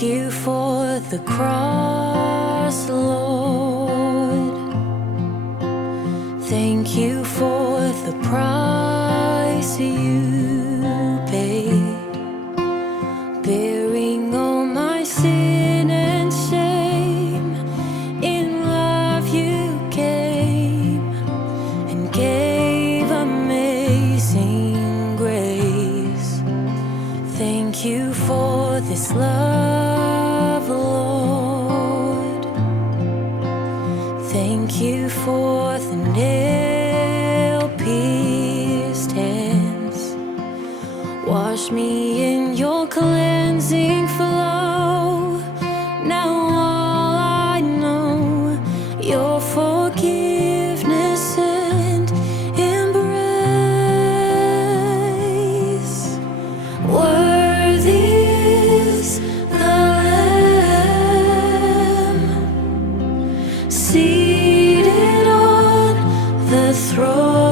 Thank you for the cross, Lord. Thank you for the price you paid, bearing all my sin and shame. In love you came and gave amazing grace. Thank you for this love, Lord. Thank you for the nail-pierced hands. Wash me in your cleansing flow. Now all I know, your forgiveness and embrace. Worthy is the Lamb seated on the throne.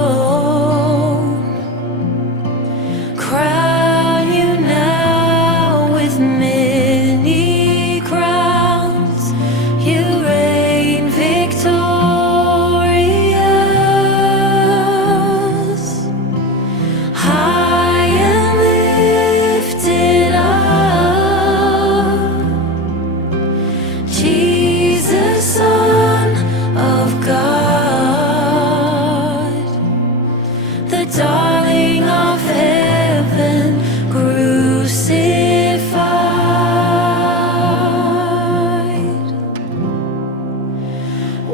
Crown you now with many crowns. You reign victorious, high and lifted up, Jesus, Son of God, the darling of heaven, crucified.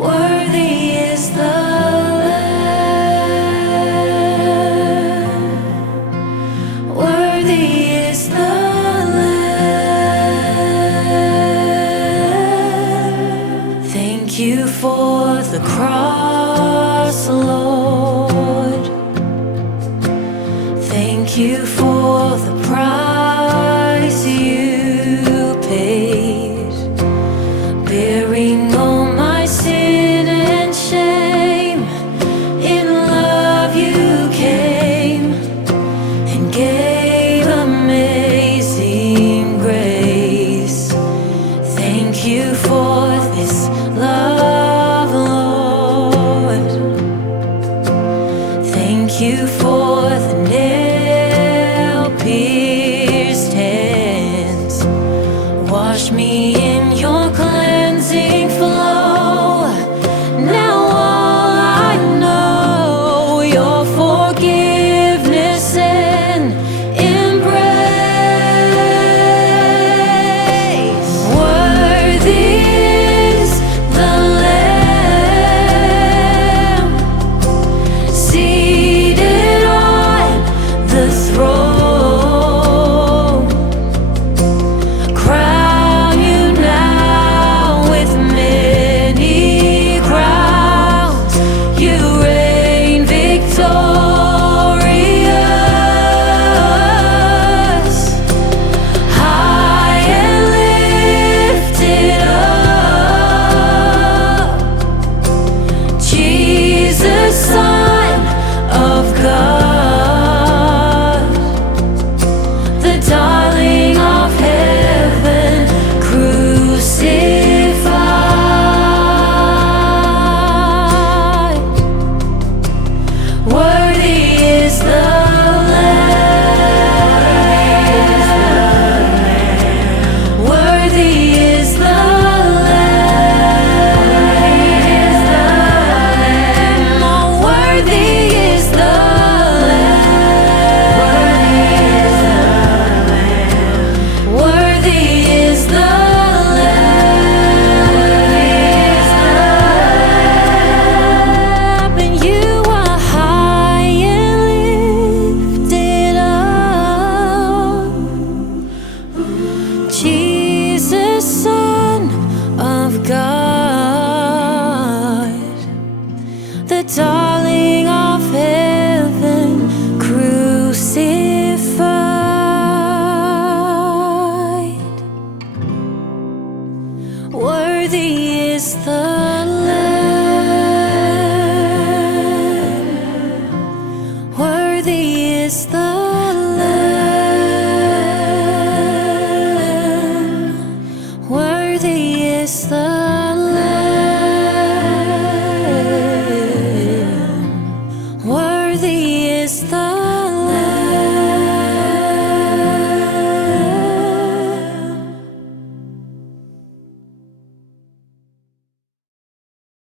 Worthy is the Lamb. Worthy is the Lamb. Thank you for the cross, Lord. Thank you for the price you paid, bearing all my sin and shame. In love you came and gave amazing grace. Thank you for this love, Lord. kiss the